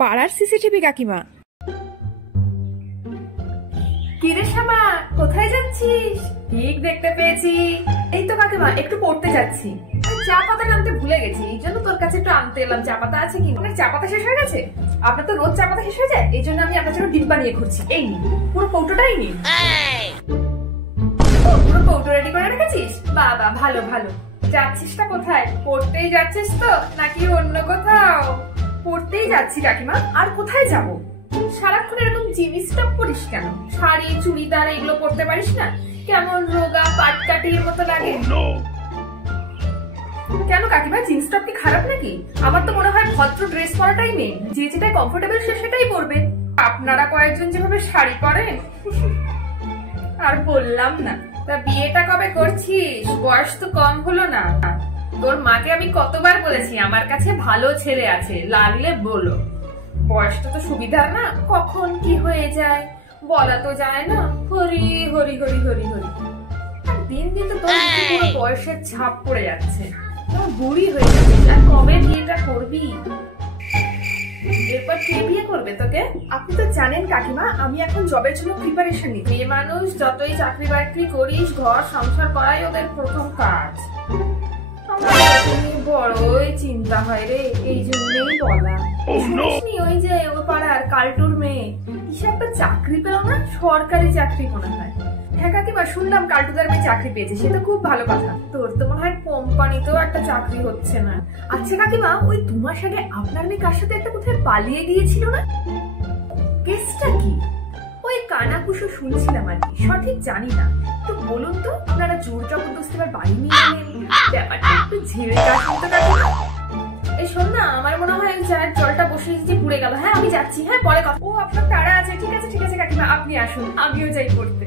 পাড়ার সিসিটিভি কাকিমা। কিরে শ্যামা, কোথায় যাচ্ছিস? ঠিক দেখতে পেয়েছি। এই তো কাকিমা, একটু পড়তে যাচ্ছি। চা পাতা আনতে ভুলে গেছি, এই জন্য তোর কাছে একটু আনতে এলাম। চা পাতা আছে কি? অনেক চা পাতা শেষ হয়ে গেছে। আপনার তো রোজ চা পাতা শেষ হয়ে যায়, এই জন্য আমি আপনার জন্য ডিব্বা নিয়ে ঘুরছি। এই নি, পুরো কৌটোটাই নি। পুরো কৌটো রেডি করে রেখেছিস? বাবা, ভালো ভালো। যাচ্ছিসটা কোথায়? পড়তেই যাচ্ছিস তো নাকি অন্য কোথাও? পড়তেই যাচ্ছি কাকিমা। আর কোথায় যাব? সারাক্ষণ এরকম জিনিস টপ পরিস কেন? শাড়ি চুড়িদার এগুলো পরতে পারিস না? কেমন রোগা পাটকাঠির মতো লাগে। কেন কাকিমা, জিন্স টপ কি খারাপ নাকি? আমার তো মনে হয় ভদ্র ড্রেস পরাটাই মেন। যে যেটাই কমফোর্টেবল সে সেটাই পরবে। আপনারা কয়েকজন যেভাবে শাড়ি পরেন, আর বললাম না। তা বিয়েটা কবে করছিস? বয়স তো কম হলো না। তোর মাকে আমি কতবার বলেছি আমার কাছে ভালো ছেলে আছে, লাগলে বলো। বয়সটা তো সুবিধার না, কখন কি হয়ে যায় বলা তো যায় না। হরি হরি হরি হরি হরি। আর দিন দিন তো তোর পুরো বয়সের ছাপ পড়ে যাচ্ছে। বুড়ি হয়ে যাচ্ছিস। আর কবে বিয়েটা করবি? এরপর কে বিয়ে করবে তোকে? আপনি তো জানেন কাকিমা, আমি এখন জবের জন্য প্রিপারেশন নিই। মেয়ে মানুষ যতই চাকরি বাকরি করিস, ঘর সংসার করাই ওদের প্রথম কাজ। বড়ই চিন্তা হয় রে, এই জন্যই বলা। শুনিসনি ওই যে ও পাড়ার কালটুর মেয়ে কিসে একটা চাকরি পেল না? সরকারি চাকরি মনে হয়। হ্যাঁ কাকিমা, শুনলাম কালটুদার মেয়ে চাকরি পেয়েছে, সে তো খুব ভালো কথা। তোর তো মনে হয় কোম্পানিতেও একটা চাকরি হচ্ছে না। আচ্ছা কাকিমা, ওই 2 মাস আগে আপনার মেয়ে কার সাথে একটা কোথায় পালিয়ে গিয়েছিল না? কেসটা কি? ওই কানাকুশো শুনছিলাম আর কি, সঠিক জানি না। তো বলুন তো, আপনারা জোর জবরদস্তি এবার বাড়ি নিয়ে এলেন, ব্যাপারটা একটু ঝেড়ে কাটুন তো কাকিমা। এই শোন না, আমার মনে হয় চায়ের জলটা বসে যে পুড়ে গেল। হ্যাঁ আমি যাচ্ছি, হ্যাঁ পরে কথা। ও আপনার তাড়া আছে, ঠিক আছে ঠিক আছে কাকিমা, আপনি আসুন, আমিও যাই পড়তে।